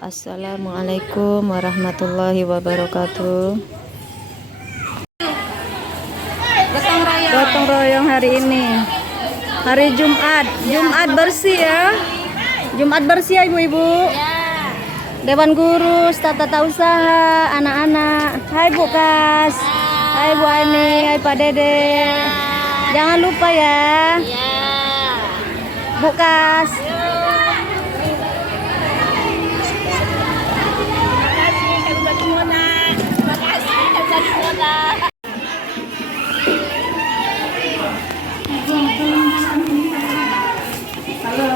Assalamualaikum warahmatullahi wabarakatuh. Gotong royong hari ini, hari Jumat, Jumat bersih ya, Jumat bersih ya ibu-ibu. Dewan Guru, staf tata usaha, anak-anak. Hai Bu Kas, hai Bu Ani, hai Pak Dede. Jangan lupa ya, Bu Kas. Halo.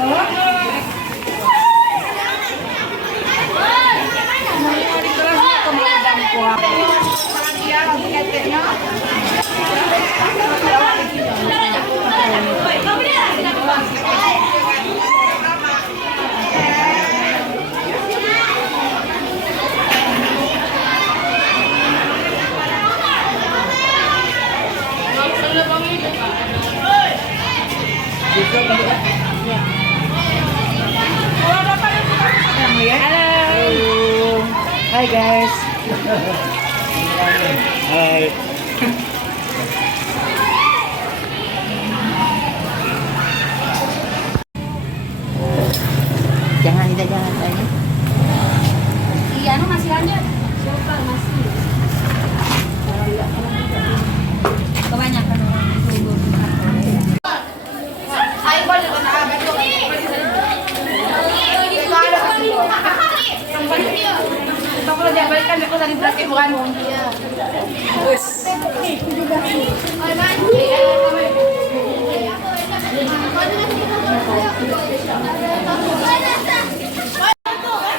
Hai guys. Hai. Jangan tanya. Iya, masih lanjut. Coba masih. Kebanyakan orang itu. Ayo boleh kena abad tuh. Kalau dia balikan aku tadi berarti bukan. Iya. Wes.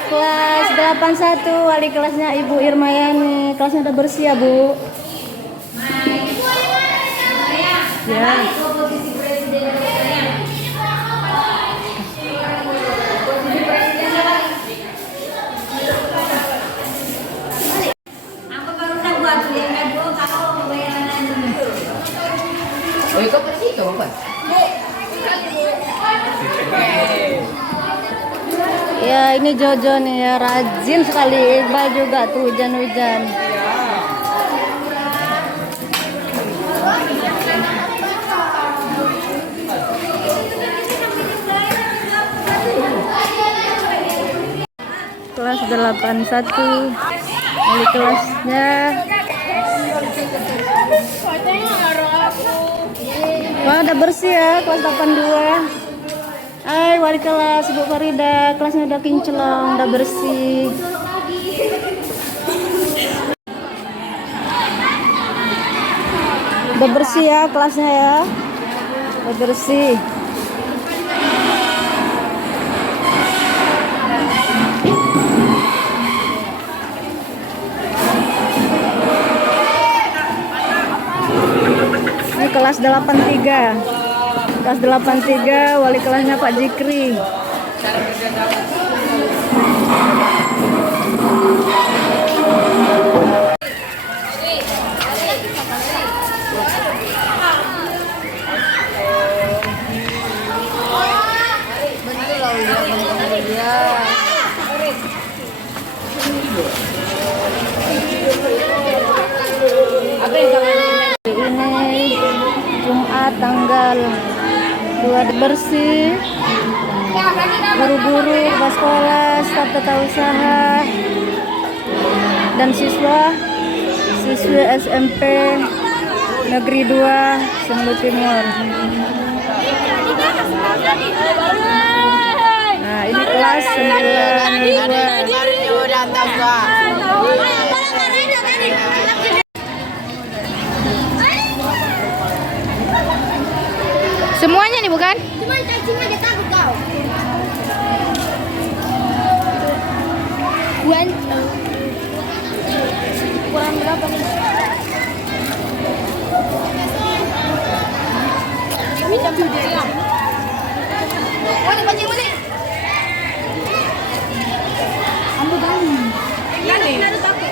Kelas 81 wali kelasnya Ibu Irmayani. Kelasnya udah bersih ya Bu. Ya. Oh, itu ke situ, Pak. Ya ini Jojo nih ya, rajin sekali. Iqbal juga tuh hujan-hujan. Kelas 81 wali kelasnya. Wah udah bersih ya kelas 82. Hai wali kelas Bu Farida, kelasnya udah kinclong, udah bersih. Udah bersih ya kelasnya ya. Udah bersih. Ini kelas 83. Kelas 83 wali kelasnya Pak Jikri. Ini Jumat tanggal 2 bersih, guru-guru, kepala sekolah, staf tata usaha, dan siswi SMP Negeri 2 Senglu Timur. Nah ini kelas 92. Semuanya nih bukan? Cuman cacing aja takut kau. Kurang berapa nih? Minta video ya. Wah, pancing mana? Ambil kali. Ini takut.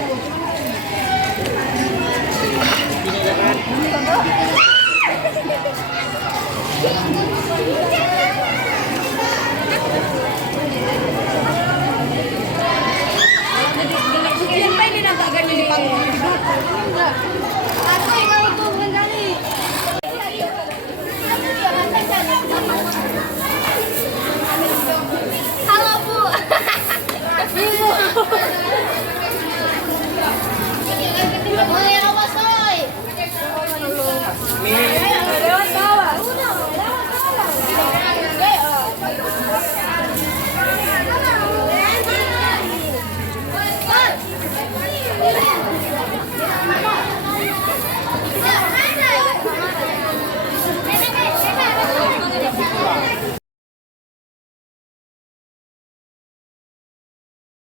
Boleh.